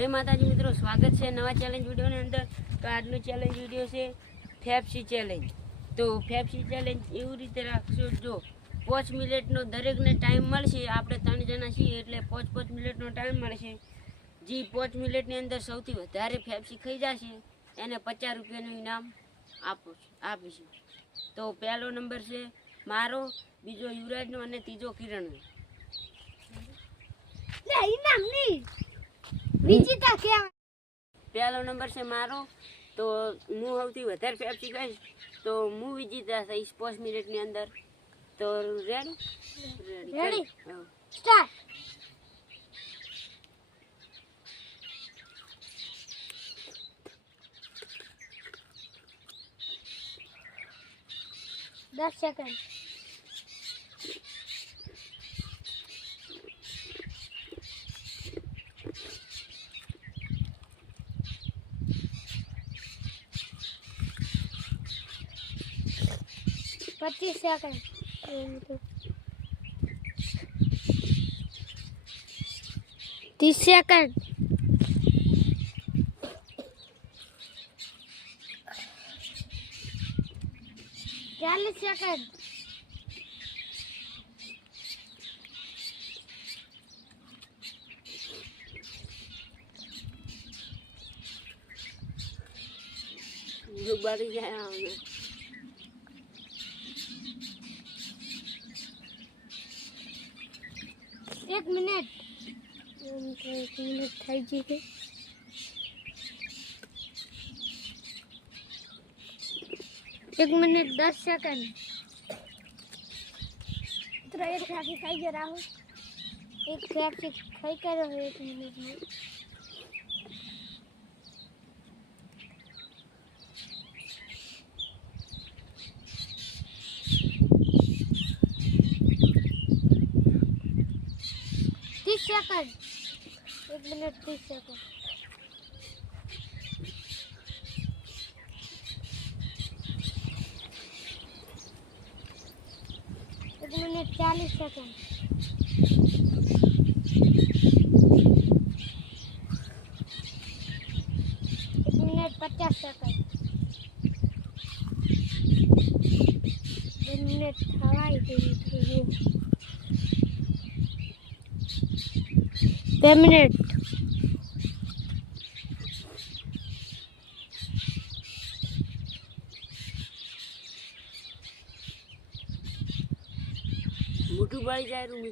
જય માતાજી મિત્રો, સ્વાગત છે નવા ચેલેન્જ વિડીયોની અંદર। તો આજનો ચેલેન્જ વિડીયો છે ફેફસી ચેલેન્જ। તો ફેફસી ચેલેન્જ એવી રીતે રાખશો, જો 5 મિનિટનો દરેકને ટાઈમ મળશે। આપણે 3 જણા છીએ એટલે 5-5 મિનિટનો ટાઈમ મળશે। જે 5 મિનિટની અંદર સૌથી વધારે ફેફસી ખાઈ જશે એને 50 રૂપિયાનું ઇનામ આપીશું। તો પહેલો નંબર છે મારો, બીજો યુવરાજનો અને ત્રીજો કિરણનો। ઇનામ નહીં, વિજેતા કહેવાય। પહેલો નંબર છે મારો, તો હું સૌથી વધારે ફેફસી ખાઈશ તો હું વિજેતા થઈશ 5 મિનિટની અંદર। તો રેડી સ્ટાર્ટ। 10 સેકન્ડ। पच्चीस सेकंड। 30 सेकंड। 40 सेकंड। 1 मिनट। 1 मिनट થઈ ગઈ છે। 1 મિનિટ 10 સેકન્ડ। તો એક ફેફસી ખાઈ ગયો રાહુલ, એક ફેફસી ખાઈ કર્યો 1 મિનિટમાં। सेकंड। 1 मिनट 30 सेकंड। 1 मिनट 40 सेकंड। 1 मिनट 50 सेकंड। 2 मिनट हवाई गई। 2 मिनट। મોટું ભાઈ જાય રૂમ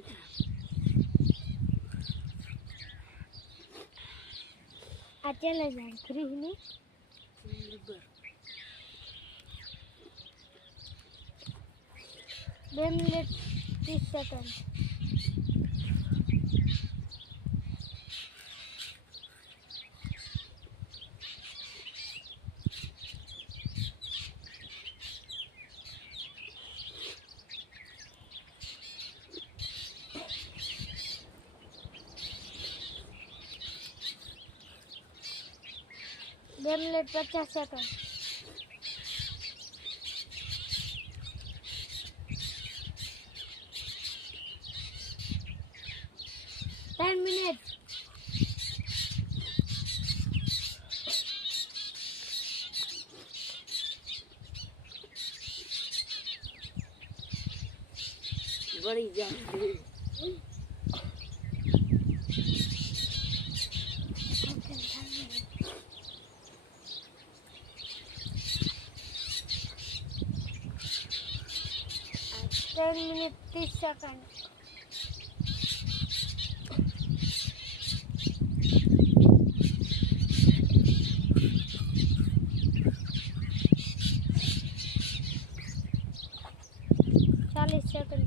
આ ચેલેન્જ ફ્રી ની 2 મિનિટ 30 સેકન્ડ। 2 मिनट 50 सेकंड। 10 मिनट। 10 मिनट 30 सेकंड। 40 सेकंड।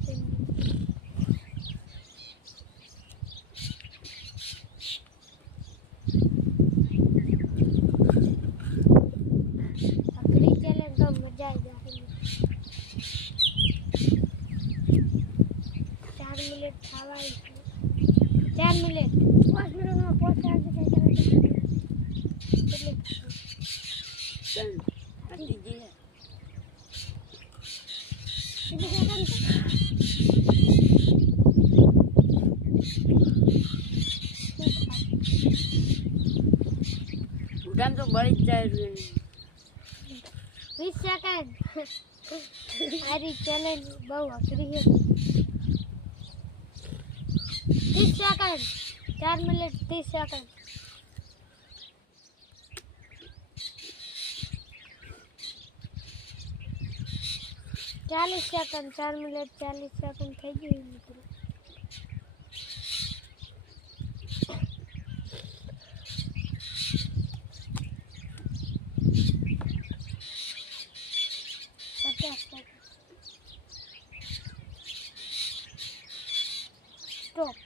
4 મિનિટ 5 મિનિટમાં પહોંચા કેટલે ગામ તો બળી જ જાય છે. 20 સેકન્ડ. આરી ચેલેન્જ બહુ અઘરી છે. 30 સેકન્ડ. 4 મિનિટ 30 સેકન્ડ. 40 સેકન્ડ. 4 મિનિટ 40 સેકન્ડ થઈ ગઈ મિત્રો. સ્ટોપ.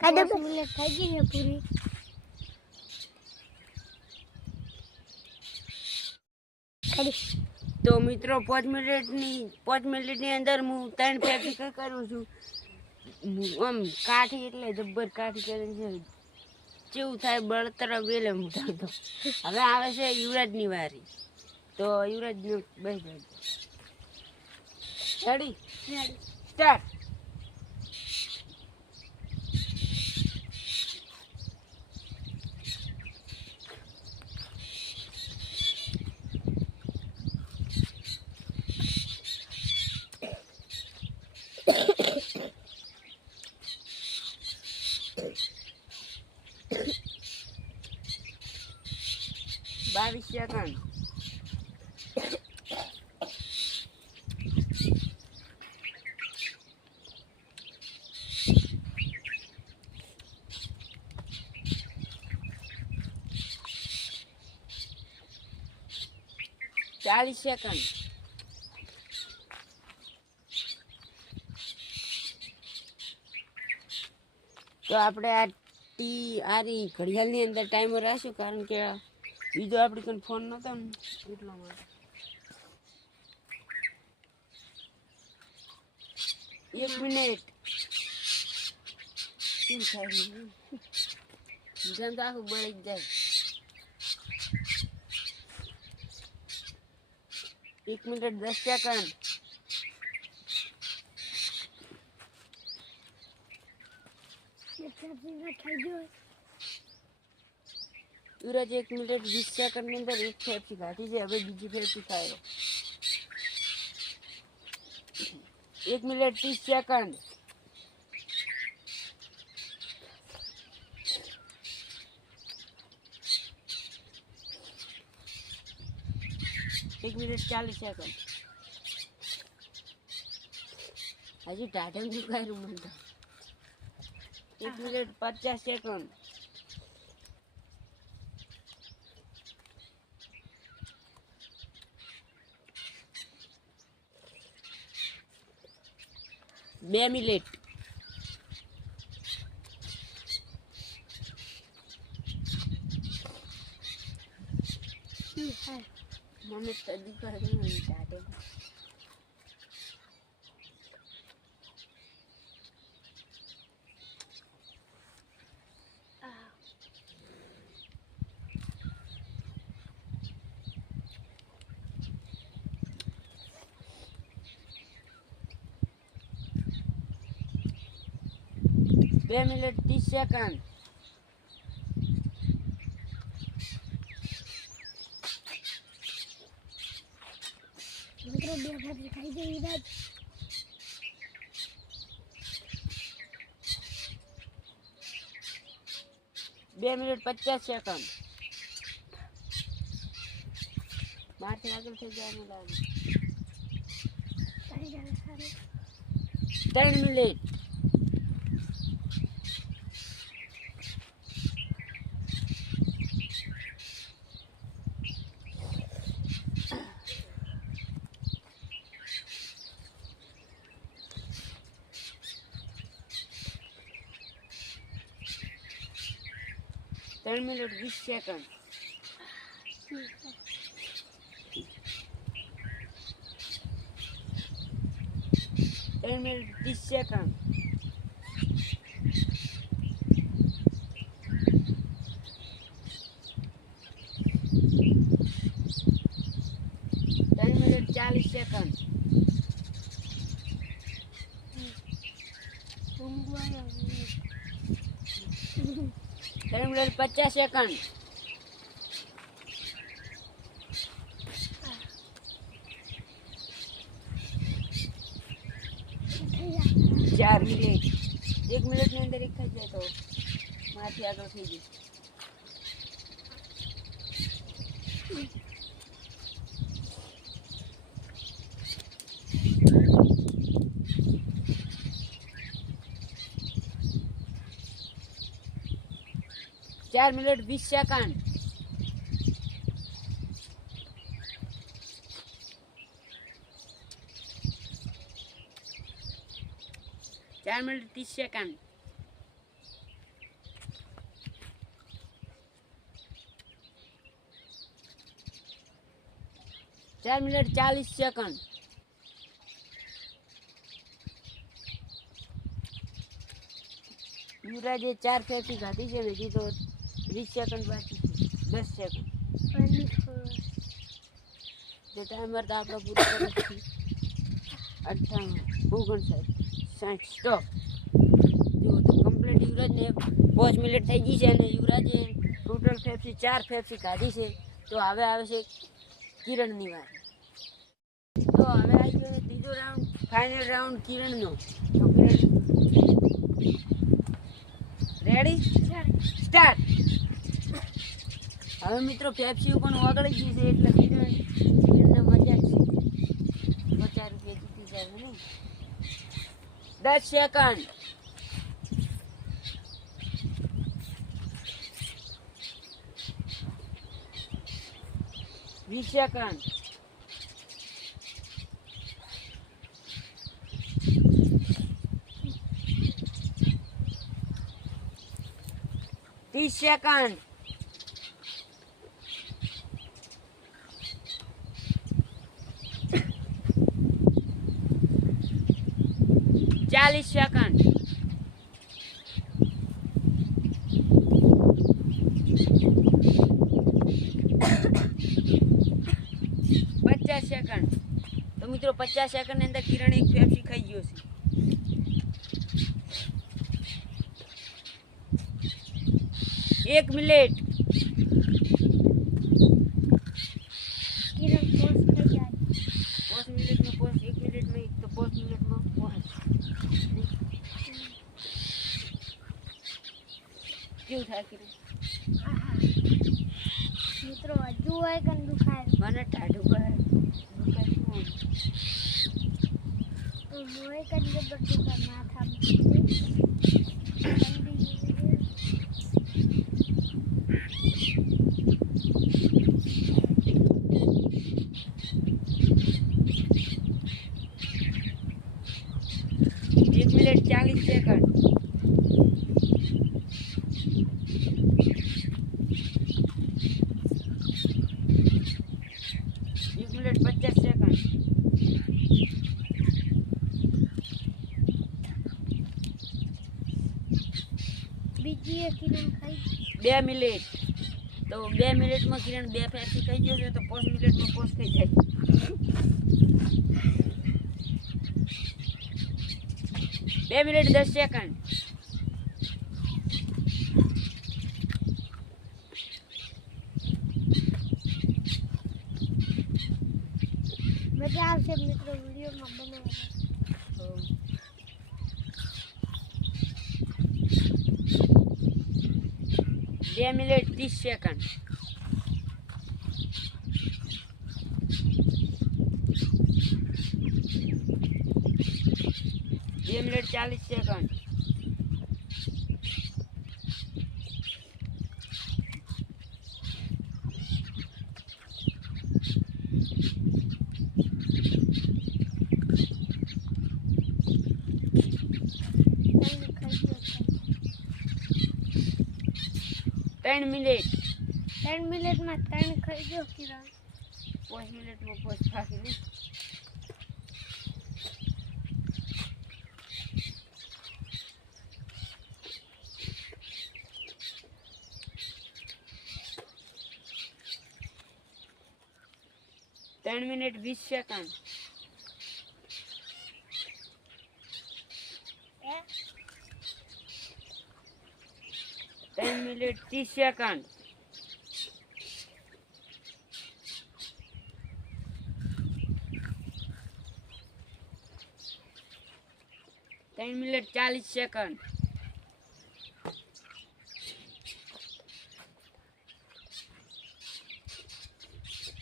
10 મિનિટ થઈ ગઈ છે પૂરી. તો મિત્રો 5 મિનિટની અંદર હું 3 પેપ્સી કરું છું. આમ કાઠી એટલે જબ્બર કાઠી કરે છે. કેવું થાય બળતરા વેલે મૂઠા તો. હવે આવે છે યુવરાજની વારી. તો યુવરાજ બસ રેડી સ્ટાર્ટ. બાવીસ સેકન્ડ. ચાલીસ સેકન્ડ. તો આપણે આ ઘડિયાળની અંદર ટાઈમર રાખશું, કારણ કે બીજો આપણી કોઈ ફોન નતો ને એટલા માટે. 1 મિનિટ. શું થાય બીજાને તો આખું બળી જ જાય. 1 મિનિટ 10 સેકન્ડ. યુવરાજ 1 મિનિટ 20 સેકન્ડની અંદર એક પેપ્સી કાઢી છે. હવે બીજી પેપ્સી ખાય. 1 મિનિટ 30 સેકન્ડ. એક મિનિટ 40 સેકન્ડ. હજી ટાઢમ દુખાયું મને તો. 1 મિનિટ 50 સેકન્ડ. બે મિનિટ. મને તદી કરી ટાટે. બે મિનિટ 30 સેકન્ડ. મિત્રો બે ભાજી ખાઈ ગઈ યુવરાજ. બે મિનિટ 50 સેકન્ડ. મારથી આગળ થઈ જવાનું લાગે. 3 મિનિટ. ત્રણ મિનિટ 20 સેકન્ડ. ત્રણ મિનિટ 30 સેકન્ડ. ત્રણ મિનિટ 40 સેકન્ડ. 3 મિનિટ 50 સેકન્ડ. થઈ જાય 4 મિનિટ. 1 મિનિટની અંદર એક થઈ જાય તો માથી આગળ થઈ જાય. ચાર મિનિટ 20 સેકન્ડ. ચાર મિનિટ 30 સેકન્ડ. ચાર મિનિટ 40 સેકન્ડ. યુવરાજે 4 ફેફી ખાધી છે ને હજી તો 20 સેકન્ડ બાકી છે. 10 સેકન્ડ. જે ટાઈમર તો આપણે પૂરો કરી છે. 58 59 60 સ્ટોપ. જો તો કમ્પ્લીટ યુવરાજને 5 મિનિટ થઈ ગઈ છે અને યુવરાજે ટોટલ ફેફસી 4 ફેફસી ખાધી છે. તો હવે આવે છે કિરણની વાર. તો હવે આવી ગયો છે ત્રીજો રાઉન્ડ, ફાઇનલ રાઉન્ડ કિરણનો. તો કિરણ રેડી સ્ટાર્ટ. હવે મિત્રો પેપ્સી પણ ઓગળી ગઈ છે એટલે કિરણને મજા છે. 50 રૂપિયા જીતી જાય નહીં. 10 સેકન્ડ. વીસ સેકન્ડ. 30 સેકન્ડ. 40 સેકન્ડ. 50 સેકન્ડ. તો મિત્રો 50 સેકન્ડની અંદર કિરણ એક પેપ્સી ખાઈ ગયો છે. એક મિનિટ. કિરણ પોસ્ટ થઈ જાય 5 મિનિટમાં પોસ્ટ. 1 મિનિટમાં એક તો 5 મિનિટમાં પોસ્ટ. કેવું થાય કિરણ? મિત્રો હજુ હોય કે દુખાય મને ટાઢું કરે. મોય કરી જબરદસ્ત માથામાં 1 મિનિટ 40 સેકન્ડ. 1 મિનિટ 50 સેકન્ડ. બીજી એક કિરણ ખાઈ 2 મિનિટ. તો 2 મિનિટમાં કિરણ 2 ફેફસી ખાઈ જશે તો 5 મિનિટમાં પોસ્ટ થઈ જાય. 2 મિનિટ 10 સેકન્ડ. મજા આવશે મિત્રો વિડીયોમાં બનાવવામાં 2 મિનિટ 30 સેકન્ડ. 2 મિનિટ 40 સેકન્ડ. 3 મિનિટ. 3 મિનિટમાં 3 ખાઈ ગયો કિરણ 5 મિનિટમાં પોસ્ટ થાકી નહીં. ત્રણ મિનિટ 20 સેકન્ડ. 3 મિનિટ 30 સેકન્ડ. 3 મિનિટ 40 સેકન્ડ.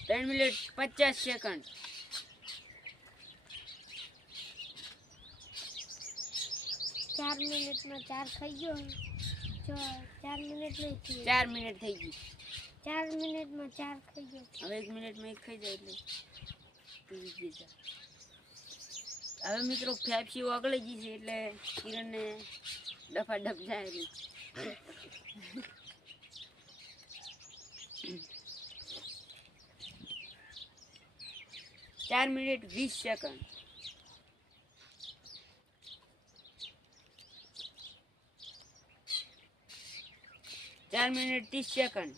3 મિનિટ 50 સેકન્ડ. 4 મિનિટમાં 4 ખાઈ ગયો. જો 4 મિનિટ નહીં થઈ. 4 મિનિટ થઈ ગઈ. 4 મિનિટમાં 4 ખાઈ ગયો. હવે 1 મિનિટમાં 1 ખાઈ જાય એટલે પી જા. હવે મિત્રો ફેફસી ઓગળી ગઈ છે એટલે કિરણને ડફા ડફ જાય રહી. 4 મિનિટ 20 સેકન્ડ. 4 મિનિટ 30 સેકન્ડ.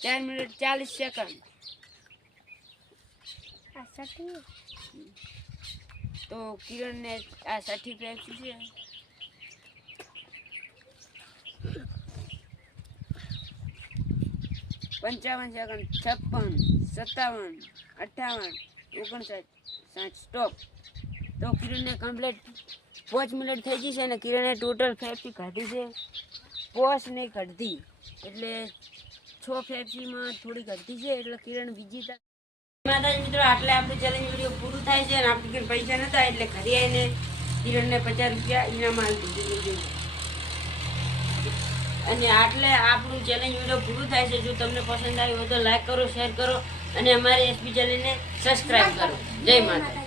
4 મિનિટ 40 સેકન્ડ. આ સટી તો કિરણને આ 60 ફેફસી છે. 55 સેકન્ડ. 56, 57, 58, 59, સ્ટોપ. તો કિરણને કમ્પ્લીટ 5 મિનિટ થઈ ગઈ છે અને કિરણે ટોટલ ફેફસી ખાધી છે 5 નહીં ખાધી, એટલે 6 ફેફસીમાં થોડી ખાધી છે એટલે કિરણ વિજેતા. માતાજી મિત્રો, આટલે આપણું ચેલેન્જ વિડીયો પૂરું થાય છે અને આપણી પાસે પૈસા નતા એટલે ઘરે આવીને કિરણને 50 રૂપિયા ઇનામ આપી દીધું. અને આટલે આપણું ચેલેન્જ વિડીયો પૂરું થાય છે. જો તમને પસંદ આવ્યું હોય તો લાઈક કરો, શેર કરો અને અમારી એસપી ચેનલને સબસ્ક્રાઈબ કરો. જય માતા.